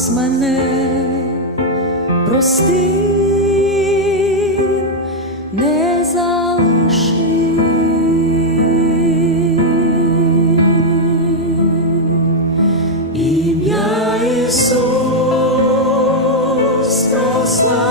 спас мене простив, не залишив. Ім'я Ісус прославлю,